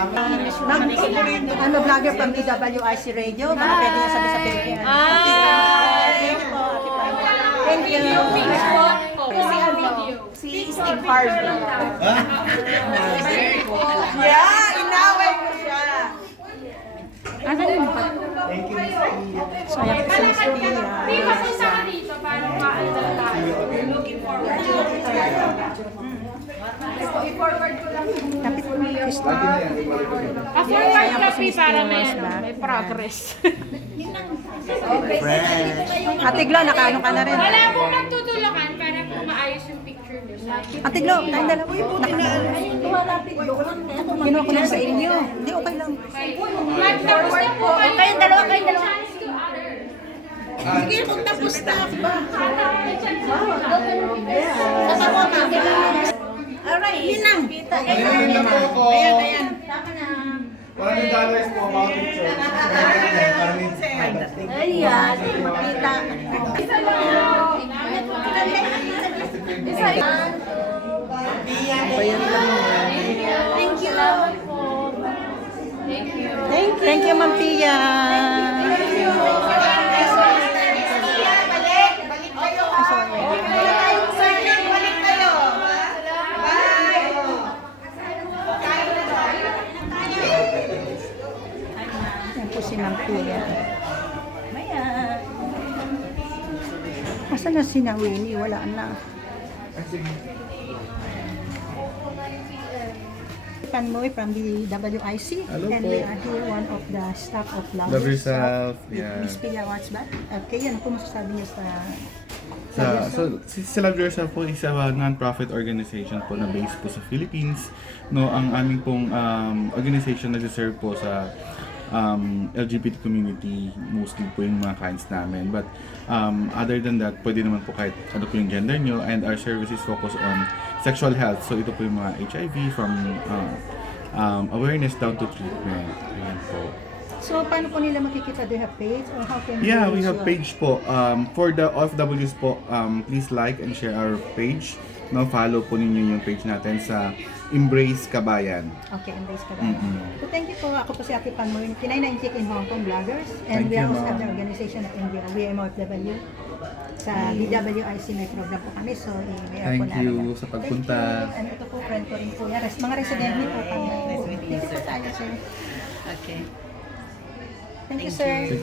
I'm a vlogger from DWIC Radio. Baka pwede niya sabi sa Pilipinas. Thank you. Si Steve Harvey. Yeah, inaway ko siya. Ano yun? So, ayan po si Miss Pia. Papunta ka dito para maalala tayo. Looking forward. I-forward ko lang. Kapit po ni Krista. Pa-forward copy para may progress. Ate Glo, nakaano ka na rin. Wala pong magtutulungan para po maayos yung picture niyo. Ate Glo, tayong dalawa. Kinuha ko lang sa inyo. Hindi, okay lang. Tapos na po kayo. Kayong dalawa, kayong dalawa. Chance to others. Sige, kung tapos na ba? Alright. Yun lang. Ayun lang po ako. Ayan. $100 po mga picture. Ayan, makita. Isa lang. Isa lang. Thank you. Thank you. Thank you, Ma'am Pia. Yan po si Ma'am Pia. Asan na si Nawini? Wala na. Panmoy from the WIC. Hello And po. we are here, one of the staff of Love yourself. With Yeah. Miss Pia Watsbat. Okay, ano po masasabi niyo sa... Si Love Yourself po is a non-profit organization po na based po sa Philippines. No, ang aming pong organization nag-serve po sa LGBT community, mostly po yung mga clients namin. But other than that, pwede naman po kahit ano po yung gender nyo, and our services focus on sexual health. So ito po yung mga HIV from awareness down to treatment. Ayan po. So, paano po nila makikita? Do you have page or how can Yeah, we reach have you? page po. For the OFWs po, please like and share our page. No, follow po ninyo yung page natin sa Embrace Kabayan. Okay, embrace ka ba? So, thank you po. Ako po si Ate Panmoy, Pinay-90 in Hong Kong Vloggers. And Thank we you, also have the ma'am. organization of NGO, WMOFW. Sa DWIC may program po kami. So, i-mail po Thank you namin. sa pagpunta. Thank you. And ito po, friend ko rin po yan. Mga residente po kami. Thank you po tayo, sir. Okay. Thank you, sir.